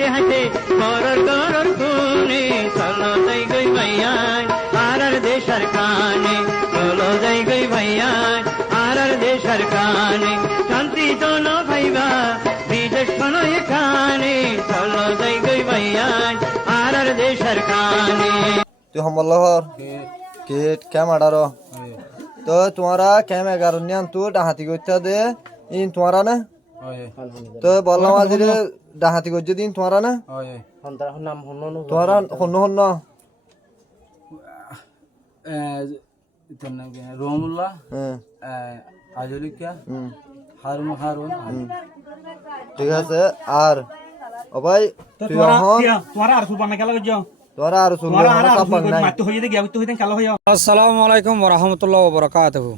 হাসে হাসে করর করর খুনে চলো যাই গই ভাইয়ান আর দেশার কানে চলো যাই গই ভাইয়ান আর দেশার কানে শান্তি জন ভাইবা বিদেশ শোনো এখানে চলো যাই গই ভাইয়ান আর দেশার কানে তুই হমল্লহর কেট ক্যাম আডারো তো তোমারা ক্যাম 11 নিয়ান তু ডাহাতি করতে দে ইন তোমারা না তো বললাম আজিরে ডাহাতি করতে দিন তোমারা না তোমারা হন্ন হন্ন রহমুল্লাহ আজলিকা হারুন হারুন ঠিক আছে আর ও ভাই তুই তোমারা আর সুবানা খেলা করছো তোরা আর সুন্দর সাপান নাই মাত্র হয়ে গিয়া তো হইতেন খেলা হইয়া আসসালামু আলাইকুম ওয়া রাহমাতুল্লাহি ওয়া বারাকাতুহু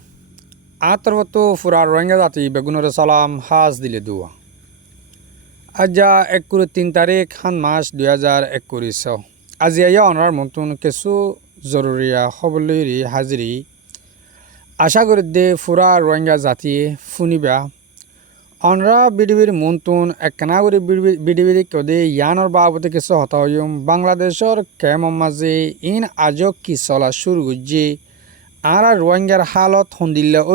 আতরবতু ফুরা রোহিঙ্গা জাতি বেগুনের সালাম হাজ দিলে দুয়া আজা 3 তারিখ খান মাস 2021 আজি আয়া অনার মন্তন কিছু জরুরিয়া খবরলি হাজিরি আশা করি দে ফুরা রোহিঙ্গা জাতি ফুনিবা অনরা বিডিবির মন্তন একনা করে বিডিবির কদে ইয়ানোর বাবতে কিছু হতাহম বাংলাদেশের কেম মাঝে ইন আজক কি চলা শুরু করছে আর রোহিঙ্গার হালত সন্দিল্লা ও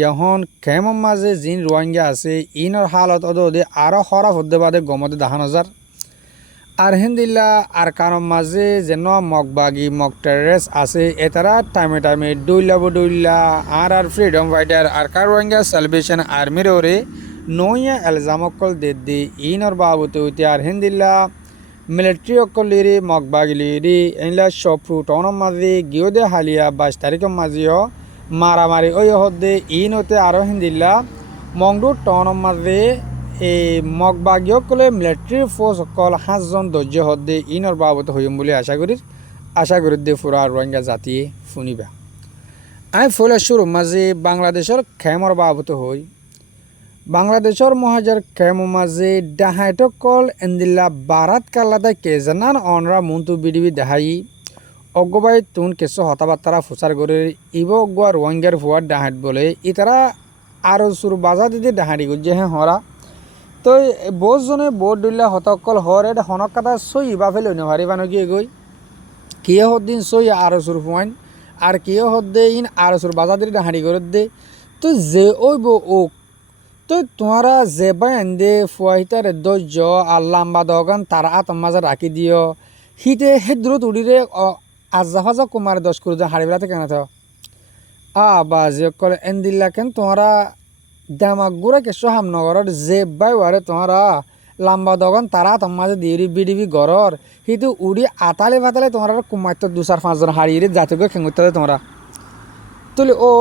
ইহন কেম মাঝে যিন রোহিঙ্গা আছে ইনর হালত ওদে আরও খরাব হতে বাদে গমতে দেখা নজার আর হিন্দিল্লা আর কারণ মাঝে যেন মগবাগি মগ টেরেস আছে এতারা টাইমে টাইমে ডইলা আর ফ্রিডম ফাইটার আর কার রোহিঙ্গা সেলিব্রেশন আর্মির ওরে নয়া এলজামকল দে ইনর বাবতে হইতে আর হিন্দিল্লা মিলিটারি অকলিরি মগবাগিলিরি এনলা সফরু টাউনের মাঝে গিয়ে হালিয়া 22 তারিখের মাঝেও মারামারি ওই হদে ইন হতে আরও হিন্দিল্লা মংডু টাউনের মাঝে এই মগবাগী অকলে মিলিটারি ফোর্স অকল 5 জন 10 হদে ইনর বাবতে হইম বলে আশা করি দে ফুরা রোহিঙ্গা জাতি শুনিবা আই ফলে শুরু মাঝে বাংলাদেশের খেমর বাবতে হই বাংলাদেশের মহাজার কেম মাঝে ডাহাইটকল এন্দিল্লা বারাত কাল্লাদা কেজানান অনরা মন্তু বিডিবি দেহাই অগবাই তুন কিছু হতাবার্তারা ফুচার করে ইব অগুয়া রোহিঙ্গার ফুয়ার ডাহাইট বলে ইতারা আরো সুর বাজা দিদি ডাহাড়ি গুজে হ্যাঁ হরা তো বহুজনে বোট দিল্লা হতকল হর এটা হনক কাটা সই বা ফেলে নেহারি বানো গিয়ে গই কিয়ে হদ্দিন সই আরো সুর ফুয়াইন আর কিয়ে হদ্দে ইন আরো সুর বাজা দিদি ডাহাড়ি করে দে তো যে ওইব ও তো তোমারা যে বান্দে ফুয়াইতার ধৈর্য আর লাম্বা দগান তারা আতম মাঝে রাখি দিও হিতে হেদ্রত উড়িরে আজা ফাজা কুমার 10 করে হাড়ি বেড়াতে কেন তো বা যে কলে এন্দিল্লা কেন তোমরা দামাক গুড়া কেসো হামনগরের যে বাইরে তোমরা লাম্বা দগান তারা আতম মাঝে দিয়ে বিডিবি গড়র হিতে উড়ি আতালে ফাতালে তোমরা কুমার তো 2-4-5 জন হাড়িয়ে জাতীয় খেঙ্গুতে তোমরা তুলি ও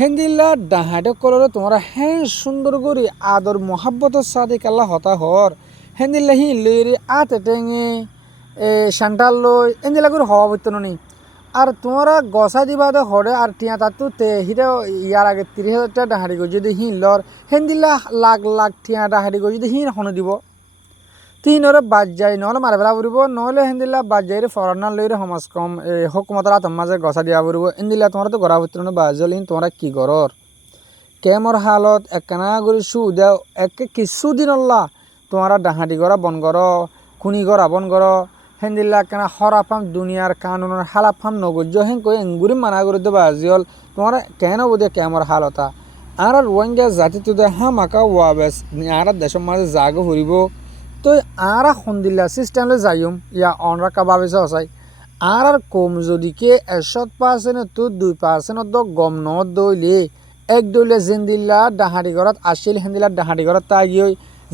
হেন্দিল্লা ডাহাটে কলরে তোমরা হ্যাঁ সুন্দর করে আদর মোহাব্বতের সাথে কাল্লা হতা হর হেন্দিল্লা হি লেরি আতে টেঙে শান্টাল লই এন্দিল্লা করে হওয়া বইতো নি আর তোমরা গসা দিবা দে হরে আর টিয়া তাতু তে হিটা ইয়ার আগে 30,000 টাকা ডাহাড়ি গো যদি হিন লর হেন্দিল্লা লাখ টিয়া ডাহাড়ি গো যদি হিন হনে দিব তিনরে বাদ যায় নহলে মারা বেলা পড়ব নহলে হেন্দিল্লা বাদ যাই ফরনা লইরে সমাজ কম হকুমতরা তোম মাঝে গছা দিয়া পড়ব এন্দিল্লা তোমরা তো গড়া ভিতর বাজল হিন তোমরা কি গরর কেমর হালত একনা করে সু দেও একে কিছুদিন আল্লাহ তোমরা ডাহাটি গড়া বন গর খুনি গড়া বন গর হেন্দিল্লা কেনা হরাফাম দুনিয়ার কানুনের হালাফাম নগর্য হেন কই এঙ্গুরি মানা করে দেবা আজিল তোমরা কেন বোধে কেমর হালতা আর রোহিঙ্গা জাতি তো দে হামাকা ওয়াবেস আর দেশের মাঝে জাগো ফুরিব তো আর সন্দিল্লা সিস্টেমলে যাইম ইয়া অনরা কাবাবে চাই আর কম যদি কে 100% তো 2% তো গম ন দইলে এক দইলে জেন্দিল্লা ডাহাড়ি ঘরত আসিল হেন্দিল্লা ডাহাড়ি ঘরত তাগিয়ে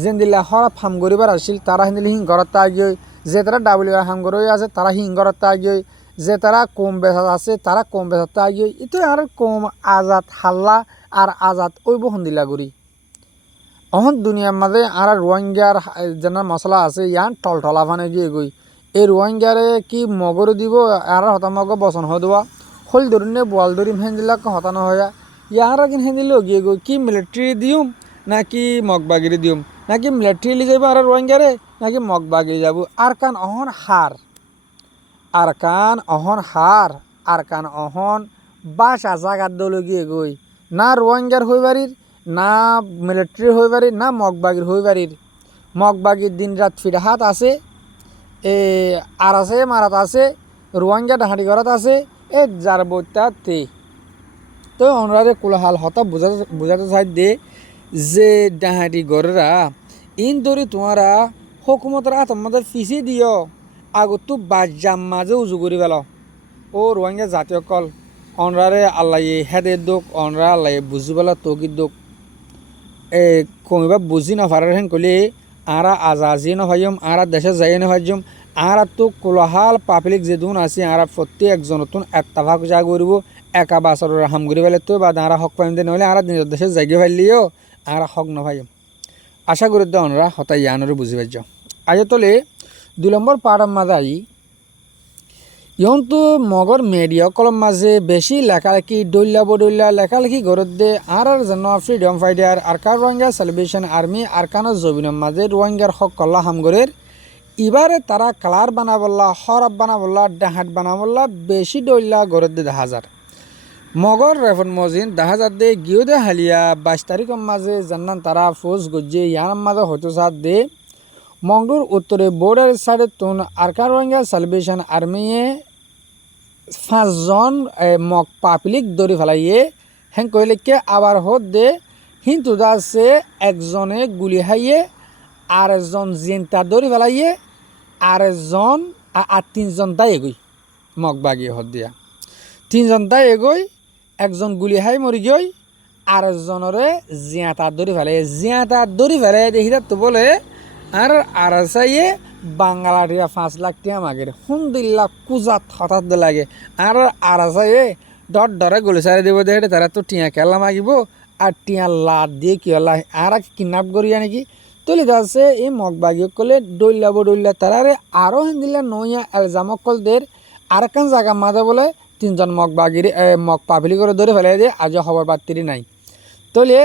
জেন্দিল্লা হরা ফাম করিবার আসিল তারা হেন্দিল্লা হিং ঘরত তাগিয়ে যে তারা ডাবলি হাম করে আছে তারা হিং ঘরত তাগিয়ে যে তারা কম বেচা আছে তারা কম বেচা তাগিয়ে ইতো আর কম আজাদ হাল্লা আর আজাদ ওইব সন্দিল্লা করি অহন দুনিয়ার মাঝে আর রোহিঙ্গার যেন মশলা আছে ইয়ান টলটলা ফানে গিয়ে গই এই রোহিঙ্গারে কি মগর দিব আর হতামগ বচন হয়ে দেওয়া হল ধরুন বোয়াল ধরিম হেন্দিল্লাক হতানো হয়ে ইয়ার কিন হেন্দিল্লো গিয়ে গই কি মিলিটারি দিম নাকি মগবাগিরি দিম নাকি মিলিটারি লি যাব আর রোহিঙ্গারে নাকি মগবাগিরি যাব আর কান অহন হার আর কান অহন বাসা জাগার দলে গিয়ে গই না রোহিঙ্গার হই বাড়ির না মিলিটারি হই বাড়ির না মগবাগির হই বাড়ির মগবাগির দিন রাত ফিরাহাত আছে, আর আছে মারাত আছে, রোহিঙ্গা ডাহাটি ঘরাত আছে, এক যার বইতাতে। তো ওনারে কোলাহাল হতা বুঝাতে চাই দে যে ডাহাটি ঘরেরা ইন ধরে তোমারা হুকুমতের আতম্মাদের ফিসি দিও আগত বাজাম মাঝে উজু করি পেল। ও রোহিঙ্গা জাতীয় কল অনরারে আল্লাহ হেদে দোক, অনরা আল্লাহ বুঝি পেলা তৌকির দোক। কমিবা বুঝি না পারার হেন কলে আরা আজাজি নভাইম, আরা দেশে যাই নভাইম, আরা তো কোলাহাল পাবলিক যে দুন আছে আরা প্রত্যেক একজন নতুন এত্তাভাগ যা করব একা বাসর হাম করি পেলে তো বা আরা হক পাইম দে নহলে আরা নিজের দেশে জায়গা পাইলিও আরা হক নভাইম। আশা করি দে অনরা হতাই ইয়ানরে বুঝি পাইছ। আজ তলে 2 নম্বর পাড়ার মাঝাই ইয়ন তো মগর মিডিয়া কলম মাঝে বেশি লেখালেখি ডইলা বডইলা লেখালেখি ঘরত দে আর যেন freedom fighter Arakan Rohingya celebration army আরকানের জবিনের মাঝে রোহিঙ্গার হক কল্লা হামগরের এবারে তারা কালার বানাবল্লা, হরব বানাবল্লা, ডাহাট বানাবল্লা বেশি ডইলা ঘরত দে 10,000 মগর রেফন মজিন 10,000 দে গিয়ে দে হালিয়া 22 তারিখের মাঝে জান্নান তারা ফৌজ গজ্জে ইয়ার মাঝে হয়তো সাথ দে মংডুর উত্তরে বর্ডার সাইডে তুন আরকান রোহিঙ্গা সেলিব্রেশন আর্মিয়ে 5 জন মগ পাবলিক দৌড়ি ফেলাইয়ে হেন কইলেকে আবার হত দে হিন্তু দাসে একজনে গুলি হাইয়ে আর একজন জিনতা দৌড়ি ফেলাইয়ে আর একজন আর 3 জন তাই এগোই মগ বাগিয়ে হত দিয়া 3 জন তাই এগোই একজন গুলি হাই মরি গই আর একজনরে জিয়াতা দৌড়ি ফেলাই, জিয়াতা দৌড়ি ফেলাই দেখি তো বলে আর চাইয়ে বাংলা টিয়া 5 লাখ টিয়া মাগের হুমদুল্লাহ কুজাত হঠাৎ লাগে আর চাইয়ে ডর ডরে গলি সারি দিব দেখে তারা তো টিয়া খেলা মাগিব আর টিয়া লাদ দিয়ে কি হল আর কিডন্যাপ করিয়া নাকি তুলি যাচ্ছে এই মগ বাগিয়ে কলে ডইলা বডইলা তারারে আরও হিন্দিলা নইয়া এলজামকল দের আরেকখান জায়গা মাঝে বলে 3 জন মগ বাগির মগ পাবলি করে ধরে ফেলাই দিয়ে আজও খবর পাত্রি নাই। তলে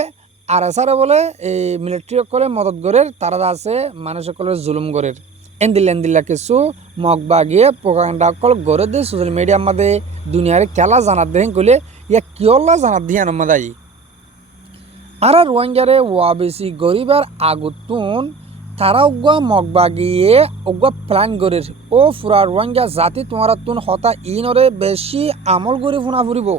আর সারা বলে এই মিলিটারি সকলে মদত গড়ের তারা আছে মানুষ সকলের জুলুম গড়ের এন্দিল্লা কিছু মগ বাগিয়ে প্রোপাগান্ডা কল গড়ে দিয়ে সোশ্যাল মিডিয়ার মধ্যে দুনিয়ার খেলা জানাত দেন কলে ইয়া কিয়ল্লা জানাত দিয়ে আনন্দাই আর রোহিঙ্গারে ওয়া বেশি গরিবার আগুতুন তারা উগা মগ বাগিয়ে উগা প্ল্যান গড়ের ও ফুরা রোহিঙ্গা জাতি তোমার তুন হতা ইনরে বেশি আমল গড়ি ফুনা ফুরিব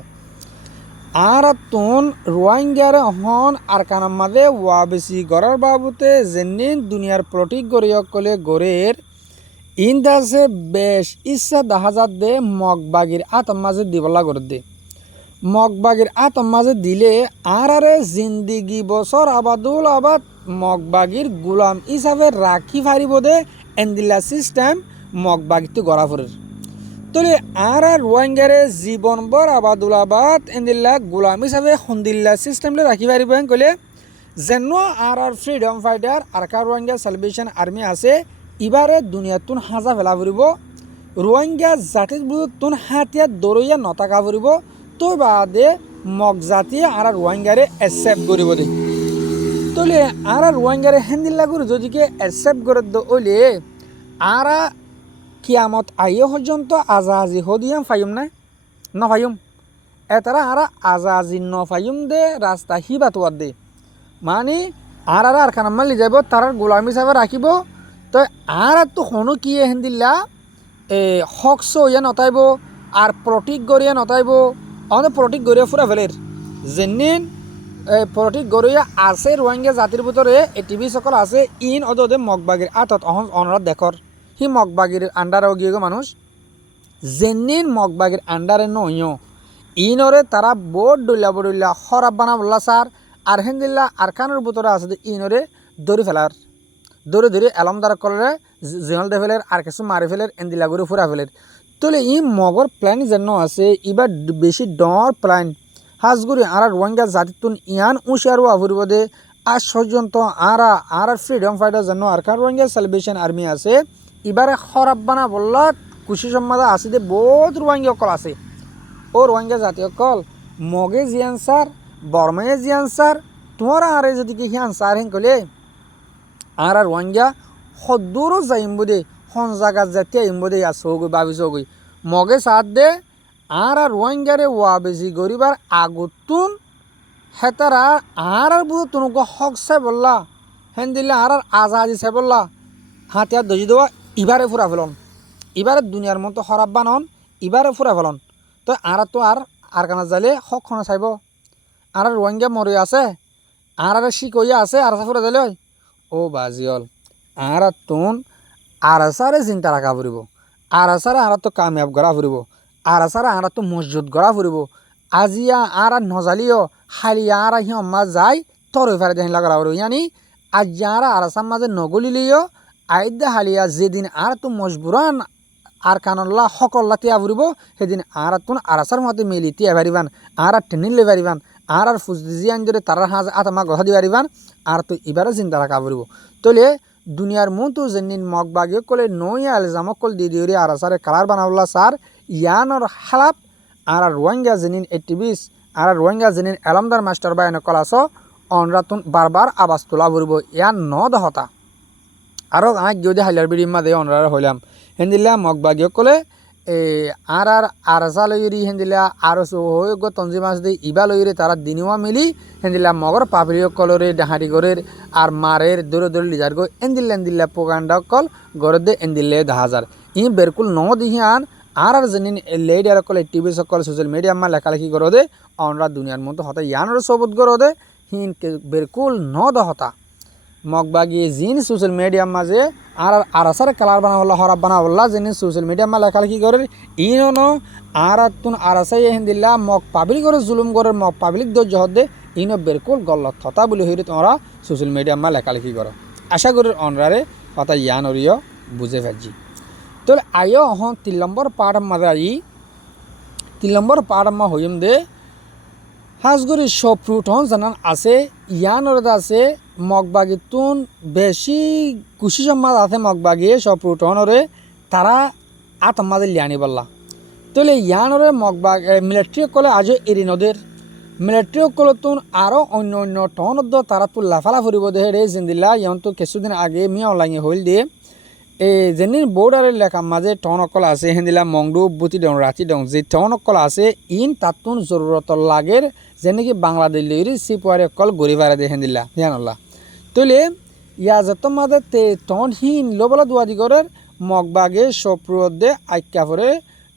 আর তুন রোহিঙ্গার হন আর কানার মাঝে ওয়া বেশি গড়ার বাবুতে যেনিন দুনিয়ার প্রতীক গড়িয়ে কলে গড়ের ইন দাসে বেশ ইচ্ছা 10,000 দে মগ বাগির আতম মাঝে দিবলা করে দে মগ বাগির আতম মাঝে দিলে আরে জিন্দিগি বছর আবাদুল আবাদ মগ বাগির গুলাম হিসাবে রাখি ফারিব দে এন্দিল্লা সিস্টেম মগ বাগিতে গড়া ফরের তলে আর রোহিঙ্গারে জীবনভর আবাদুল আবাদ এন্দিল্লা গুলাম হিসাবে হন্দিল্লা সিস্টেমলে রাখি পারিব কলে যেন আর freedom fighter Arakan Rohingya celebration army আছে এবারে দুনিয়াতুন হাজা ফেলা ফুরিব রোহিঙ্গা জাতির বিরুদ্ধে হাতিয়া দৌড়িয়া নতাকা ফুরিব তো বাদে মগ জাতিয়ে আর রোহিঙ্গারে একসেপ্ট করিব দে তলে আর রোহিঙ্গারে হেন্দিল্লা করে যদিকে একসেপ্ট করে ওলে আর কিয়ামত আইয়ে পর্যন্ত আজাজি হদিয়াম ফাইম না নফাইম এতারা আর আজাজি নফাইম দে রাস্তা হিবাতোয়ার দে মানে আর খানাম মালি যাব তার গোলাম হিসাবে রাখিব তো আর তো হনো কি হেন্দিল্লা হকস ইয়া নতাইব আর প্রতীক গড়িয়া নতাইব অনেক প্রতীক গড়িয়া ফুরা ফেলের যেনিন প্রতীক গড়িয়া আছে রোহিঙ্গা জাতির ভিতরে টিভি সকল আছে ইন অদে মগবাগির আতত অনরা দেখর হি মগবাগির আন্ডারেও গিয়ে মানুষ যেনিন মগবাগির আন্ডারে নয় ইনরে তারা বোর্ড ডইলা হরাব বানা বললা সার আর হেন্দিল্লা আরকানের ভিতরে আছে ইনরে দৌড়ি ফেলার দৌড়ে এলমদার কলরে জিহল দে ফেলের আর কিছু মারি ফেলের এন্দিলা করে ফুরা ফেলের তোলে ই মগর প্ল্যান যেন আছে এবার বেশি ডর প্ল্যান হাজগুড়ি আর রোহিঙ্গা জাতিতুন ইয়ান উঁশিয়ারও আফুরিব দে আজ পর্যন্ত আর ফ্রিডম ফাইটার যেন আরকান রোহিঙ্গা সেলিব্রেশন আর্মি আছে এবারে খরাব বানা বললা কুশি সম্মাদা আছে দে বহুত রোহিঙ্গা অকল আছে ও রোহিঙ্গা জাতি অকল মগে জি আনসার বর্মায়ে জি আনসার তোমার আরে যদি কি আনসার হেন কলে আর রোহিঙ্গা সদূরও যাইম দে হন জায়গা জাতি আইম দে আসগৈ ভাবিছগৈ মগে সাথ দে আর রোহিঙ্গারে ওয়া বেশি গরিবার আগুতুন হেতারা আর বুধ তুনুক হক সে বললা হেন দিলে আর আজাদি সাহেবল্লা হাতিয়ার দজি দেওয়া ইবারে ফুরা ফেলন এবারে দুনিয়ার মতো খরাব বানন এবারে ফুরা ফেলন তো আর কানা যাইলে হক খনা চাইব আর রোহিঙ্গা মরে আছে আর শিকইয়া আছে আর ফুরা যাইলে ও বাজিয়ল আর তুন আর সারে চিন্তা রাখা ফুরিব আর সারে আর তো কামিয়াব করা ফুরিব আর সারে আর তো মসজিদ গড়া ফুরিব আজিয়া আর নজালিও হালিয়া আর হিম্মা যাই তরে ফেরে দেন লাগা ফুরিব ইয়ানি আজ আর আসাম মাঝে নগলিলিও আইদা হালিয়া যেদিন আর তো মজবুরান আর কানল্লা সকল্লা তিয়া ফুরিব সেদিন আর তুন আর আসার মতে মিলি তিয়া পারিবান আর টেনিলে পারিবান আর ফুজিয়ান যদি তার হাজ আতমা কথা দি পারিবান আর তো এবারে চিন্তা রাখা ফুরিব তলে দুনিয়ার মতো যেদিন মগ বাগিয়ে কলে নই আলজামকল দি দিওরি আর আসারে কালার বানাবলা সার ইয়ানোর হালাপ আর রোহিঙ্গা যেদিন এটিভিস আর রোহিঙ্গা যেদিন এলমদার মাস্টার বা এনে কলাস অনরাতুন বারবার আবাজ তোলা ফুরিব ইয়ান ন দহতা আরও আঁক যদি হাইলার বিড়ি মাদে অনরার হইলাম হেন্দিলা মগ বাগিয়ে কলে আর আরসা লইরি হেন্দিলা আর গো তঞ্জি মাছ দিয়ে ইবা লইরে তারা দিনুয়া মিলি হেন্দিলা মগর পাপড়িও কলরে ডাহারি গরের আর মারের দৌড়ে দৌড়ে লিজার গো এন্দিল্লা পোকান্ডা কল গরে দে এন্দিল্লে 10,000 ই বেরকুল ন দিহিয়ান আর যেদিন লেডি আর কল টিভি সকল সোশ্যাল মিডিয়া মা লেখালেখি করো দে অনরা দুনিয়ার মতো হতা ইয়ানোর সবুত করো দে হিন বেরকুল ন দহতা মগবাগি জিন সোশ্যাল মিডিয়ার মাঝে আর আসার কালার বানাবলা হরাব বানাবলা যিনি সোশ্যাল মিডিয়ার মা লেখালেখি করে ইনো আর তুন আরাসাই হেন দিলা মগ পাবলিক করে জুলুম করে মগ পাবলিক ধৈর্য হদে ইনো বেরকুল গল্লত থতা বলে হইরে তোমরা সোশ্যাল মিডিয়ার মা লেখালেখি করো আশা করি অনরারে কথা ইয়ান অরিয় বুঝে ফেলছি তো আয়ো হন 3 নম্বর পার্ট মাঝে আই 3 নম্বর পার্ট মা হইম দে হাজগুড়ি সব ফ্রুট হন জানান আছে ইয়ানোর আছে মগবাগি তুন বেশি কুশি সম্মাদ আছে মগবাগি সব ফ্রুট হনরে তারা আতমাদের লিয়ানি বললা তাহলে ইয়ানোরে মগবাগ মিলিটারি কলে আজও এরি নদের মিলিটারি কলে তুন আরও অন্য টনদ তারা তো লাফালা ফুরিব দে রে জিন্দিল্লা ইয়ন তো কিছুদিন আগে মিয়া অনলাইনে হইল দিয়ে যেদিন বর্ডারের লেখা মাঝে টন অকল আছে হেন্দিলা মংডু বুতি ডং রাতি ডং যে টন অকল আছে ইন তাতুন জরুরত লাগের যেনেকি বাংলাদেশ লইরি সিপুয়ারে অকল গড়ি ভাড়া দিয়ে হেন্দিল্লা জানলা তলে ইয়া যত মাঝে তে টন হিন লোবলা দুয়াদি গরের মগবাগে সপ্রুয়ত দে আইকা ফরে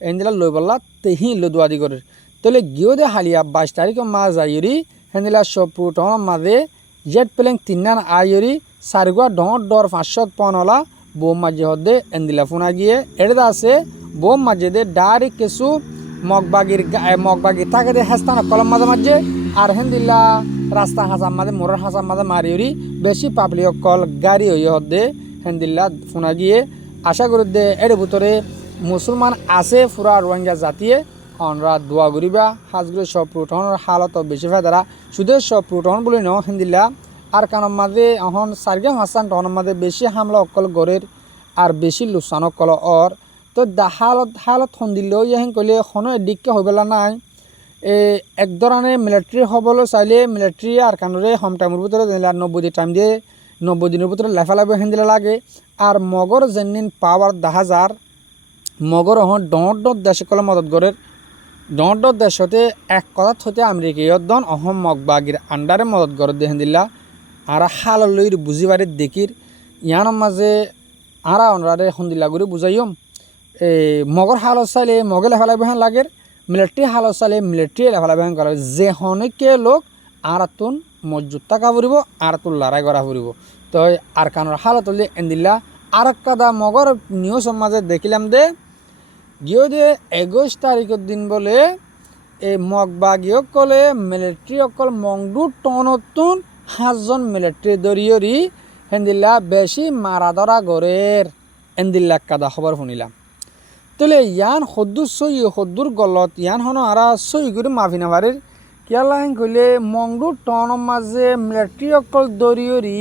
হেন্দিলা লইবলা তে হিন লো দুয়াদি গরের তলে গিয়ে দে হালিয়া 22 তারিখ মাঝ আইরি হেন্দিলা সপ্রু টন মাঝে জেট প্লেন 3 আইরি সারগুয়া ডর 500 পনলা বোম মাঝে হদে এন্দিলা ফোনা গিয়ে এটা আছে বোম মাঝে দে ডাইরেক্ট কিছু মগবাগির থাকে দে হেস্তান কলম মাঝে আর হেন্দিল্লা রাস্তা হাসাম মাঝে মোড়ের হাসাম মাঝে মারিওরি বেশি পাবলিক কল গাড়ি হইয়ে হদে হেন্দিল্লা ফোনা গিয়ে আশা করি দে এর ভিতরে মুসলমান আছে পুরা রোহিঙ্গা জাতিয়ে অনরা দোয়া করিবা হাজগুড়ি সব প্রুটনের হালত বেশি ফায়দারা শুধু সব প্রুটন বলে ন হেন্দিল্লা আর কারণ মাঝে এখন সারগাম হাসান টনের মাঝে বেশি হামলা অকল গড়ের আর বেশি লুসান অকল অর তো হালত সন্দিলেও ইয়াহেন কইলে এখনো এদিককে হৈ পেলা নাই এক ধরনের মিলিটারি হবলৈ চাইলে মিলিটারি আর কানরে হোম টাইমের ভিতরে 90 দিন টাইম দিয়ে 90 দিনের ভিতরে লেফা লাগবে হেন দিলে লাগে আর মগর যেদিন পাওয়ার 10,000 মগর এখন ডট দেশে কলে মদত গড়ের ডট দেশতে এক কথা হতে আমেরিকার দন অহম মগবাগির আন্ডারে মদত গড় দিয়ে হেন দিলা আর হাল লইর বুঝি পারে দেখির ইয়ানোর মাঝে আরা অনরারে সন্দিলা করে বুঝাইম মগর হালত চাইলে মগে লেফা লাগবে হেন লাগের মিলিটারি হালত চাইলে মিলিটারি লেফা লাগবে হেন করা যে হনেকে লোক আর তুন মজুত টাকা ফুরিব আর তুন লড়াই করা ফুরিব তো আর কানোর হালত হলে এন্দিল্লা আর কাদা মগর নিউজের মাঝে দেখিলাম দে গিয়ে দিয়ে 21 তারিখের দিন বলে এই মগবাগিও কলে মিলিটারি অকল মংডু টনতুন 5 জন মিলিটারি দরিয়রি হেন্দিল্লা বেশি মারা ধরা গড়ের এন্দিল্লা কাদা খবর শুনিলাম তাহলে ইয়ান সদ্দুর গলত ইয়ান হন আরা সই করে মাফি নাভারের কেলাইন কইলে মংডু টনের মাঝে মিলিটারি অকল দরিয়রি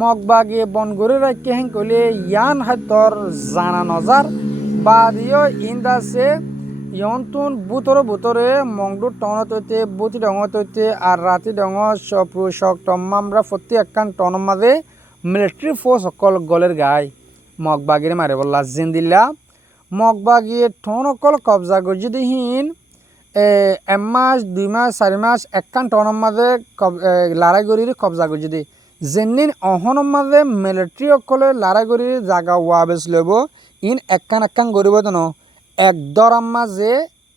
মগবাগে বনগরে রাখতে হেন কইলে ইয়ান হাতর জানা নজার বাদিও ইন্দাসে ইয়ন্তুন বুতরে মংডু টনত হইতে বুতি ডঙত হইতে আর রাতি ডঙ সপ্রু শক টম্মামরা প্রতি একখান টনের মাঝে মিলিটারি ফোর্স অকল গলের গায় মগবাগির মারে বললা জিন্দিল্লা মগবাগিয়ে টন অকল কবজা গজি দিহীন 1 মাস 2 মাস 4 মাস একখান টনের মাঝে লড়াই করি কবজা গজি দি যেনিন অহনৰ মাঝে মিলিটাৰী সকলে লৰাই কৰি জাগা ওয়াবেছ লব ইন একখান কৰিব ন এক দৰাম মাঝে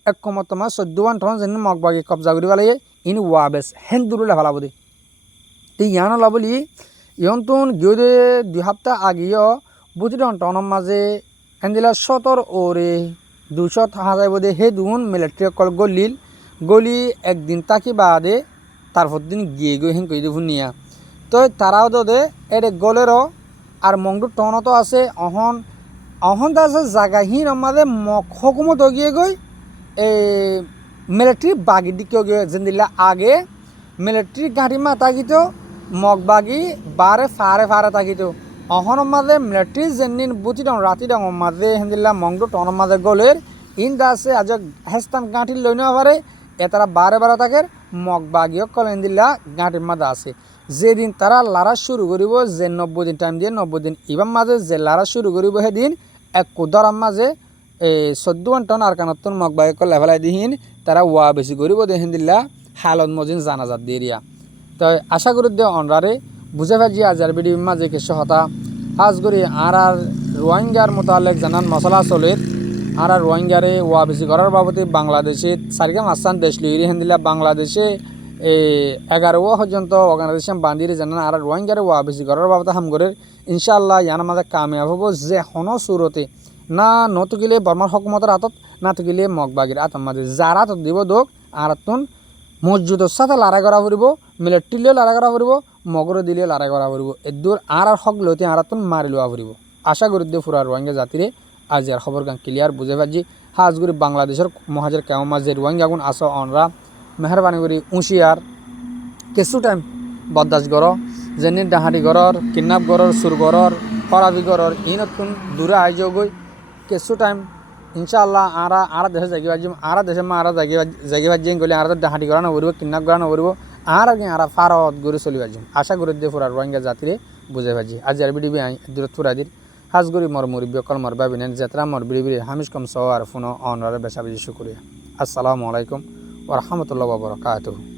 একমত মা 14 টন যেনিন মগবাগি কবজা কৰিব লাগে ইন ওয়াবেছ হেন দূৰ লেভেল আবদি তে ইয়ান লাবলি ইয়ন্তন গিয়ে 2 সপ্তাহ আগিও বুটিডন টনৰ মাঝে এন্দিলা 17 ওরে 200 থাকা যাইব দে হে দুন মিলিটারি সকল গলি একদিন তাকি বাদে তারপর দিন গিয়ে হেন কই দেবো নিয়া তো তারাও দে এডে গলেরও আর মংডু টনও তো আছে অহন আছে জাগাহীন আমাদের হকুমত গিয়ে গই এই মিলিটারি বাগি দিকেও গিয়ে যেদিলা আগে মিলিটারি ঘাঁটি মা তাকিত মগবাগি বারে ফারে তাকিত অহন মাঝে মিলিটারি যেদিন বুটি দং রাতি দং মাঝে হেন্দিলা মংডু টন মাঝে গলের ইন আছে আজ হেস্তান গাঁঠি লই নেওয়া পারে এতারা বারে থাকে মগবাগিও কলেন দিলা গাঁটির মাঝে আছে যেদিন তারা লারা শুরু করিব যে 90 দিন টাইম দিয়ে 90 দিন ইবার মাঝে যে লারা শুরু করিব সেদিন এক কুদরার মাঝে এই 14 টন আর কানতন মগবাগি কল লেভেলাই দিহিন তারা ওয়া বেশি করিব দেহিন দিলা হালত মজিন জানাজাত দিরিয়া তো আশা করি দে অনরারে বুঝে ভাজি আজার বিডি মাঝে কিছু হতা আজ করি আর রোহিঙ্গার মোতালেক জানান মশলা চলে আর রোহিঙ্গারে ওয়া বেশি করার বাবদে বাংলাদেশে সারিকা মাসান দেশ লইরি হেন্দিলা বাংলাদেশে 11 পর্যন্ত অর্গানাইজেশন বান্দিরে জানান আর রোহিঙ্গারে ওয়া বেশি করার বাবদে হাম করে ইনশাআল্লাহ ইয়ার মাঝে কামিয়াব হব যে হন সুরতে না নতুকিলে বর্মার হকুমতের হাতত না তুকিলে মগবাগির হাতত মাঝে যারা তো দিব দোক আর তুন মসজিদের সাথে লড়াই করা ফুরিব মিলিটারিলেও লড়াই করা ফুরিব মগরে দিলেও লড়াই করা ফুরিব এদূর আর হক লইতে আর তুন মারি লওয়া ফুরিব আশা করি দিয়ে ফুরা রোহিঙ্গা জাতিরে আজ আর খবর গান ক্লিয়ার বুঝে পাচ্ছি হাজগুড়ি বাংলাদেশের মহাজের কেমন মাঝে রোহিঙ্গা গুণ আস অনরা মেহরবানি করি উঁশিয়ার কিছু টাইম বরদাস্ত কর যেনি ডাহাটি ঘরর কিডন্যাপ ঘরর সুর ঘরর ফরাবি ঘরর ইনতুন দূরে আইজ গই কিছু টাইম ইনশাআল্লাহ আর দেশে জাগি বাজিম আর দেশে মা আর জাগি বাজি গলি আর ডাহাটি করা নকরিব কিডন্যাপ করা নকরিব আর আগে আর ফারত গড়ি চলি বাজিম আশা করি দিয়ে ফুরা রোহিঙ্গা জাতিরে বুঝে পাচ্ছি আজ আর বিডিবি আই দূরত ফুরাদির হাজগুড়ি মর মুরব্বী কল মর বাবিনেন যাত্রা মর বিড়ি হামিশ কম সওয়ার ফোন অনরে বেশা বেশি শুকরিয়া আসসালামু আলাইকুম ওয়া রাহমাতুল্লাহি ওয়া বারাকাতুহু।